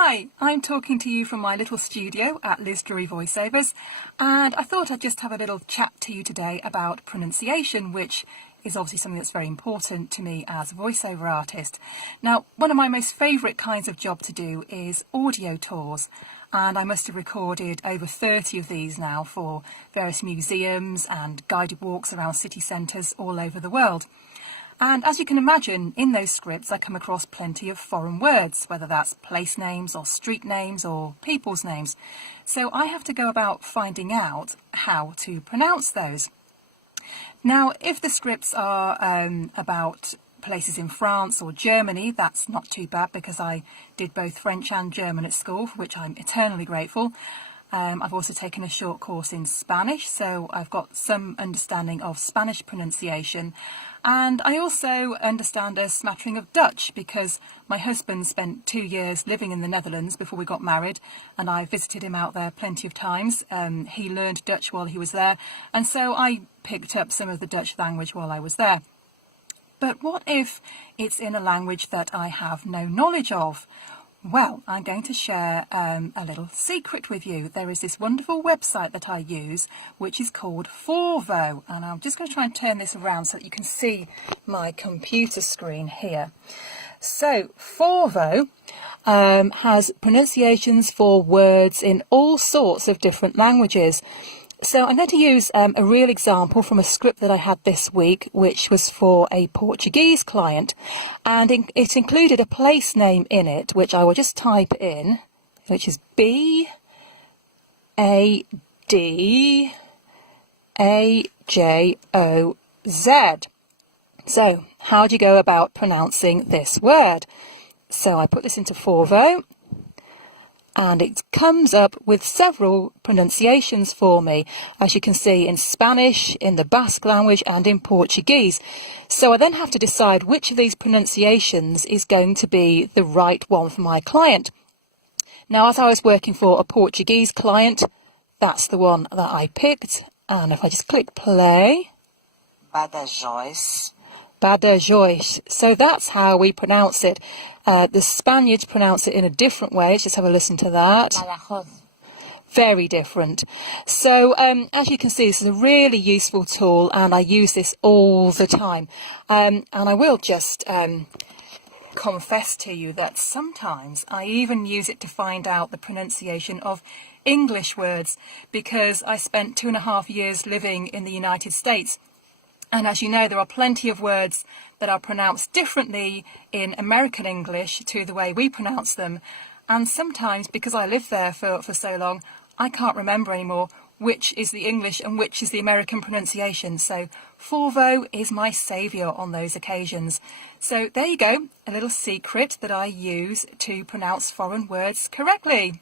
Hi, I'm talking to you from my little studio at Liz Drury Voiceovers, and I thought I'd just have a little chat to you today about pronunciation, which is obviously something that's very important to me as a voiceover artist. Now, one of my most favourite kinds of job to do is audio tours, and I must have recorded over 30 of these now for various museums and guided walks around city centres all over the world. And as you can imagine, in those scripts I come across plenty of foreign words, whether that's place names or street names or people's names. So I have to go about finding out how to pronounce those. Now, if the scripts are about places in France or Germany, that's not too bad because I did both French and German at school, for which I'm eternally grateful. I've also taken a short course in Spanish, so I've got some understanding of Spanish pronunciation. And I also understand a smattering of Dutch because my husband spent 2 years living in the Netherlands before we got married, and I visited him out there plenty of times. He learned Dutch while he was there, and so I picked up some of the Dutch language while I was there. But what if it's in a language that I have no knowledge of? Well, I'm going to share a little secret with you. There is this wonderful website that I use, which is called Forvo. And I'm just going to try and turn this around so that you can see my computer screen here. So, Forvo has pronunciations for words in all sorts of different languages. So I'm going to use a real example from a script that I had this week, which was for a Portuguese client, and it included a place name in it, which I will just type in, which is B-A-D-A-J-O-Z. So how do you go about pronouncing this word? So I put this into Forvo, and it comes up with several pronunciations for me, as you can see, in Spanish, in the Basque language and in Portuguese. So I then have to decide which of these pronunciations is going to be the right one for my client. Now, as I was working for a Portuguese client, that's the one that I picked. And if I just click play. Badajoz. Badajoz. So that's how we pronounce it. The Spaniards pronounce it in a different way. Let's just have a listen to that. Badajoz. Very different. So as you can see, this is a really useful tool, and I use this all the time. And I will just confess to you that sometimes I even use it to find out the pronunciation of English words, because I spent 2.5 years living in the United States. And as you know, there are plenty of words that are pronounced differently in American English to the way we pronounce them. And sometimes, because I lived there for so long, I can't remember anymore which is the English and which is the American pronunciation. So Forvo is my saviour on those occasions. So there you go, a little secret that I use to pronounce foreign words correctly.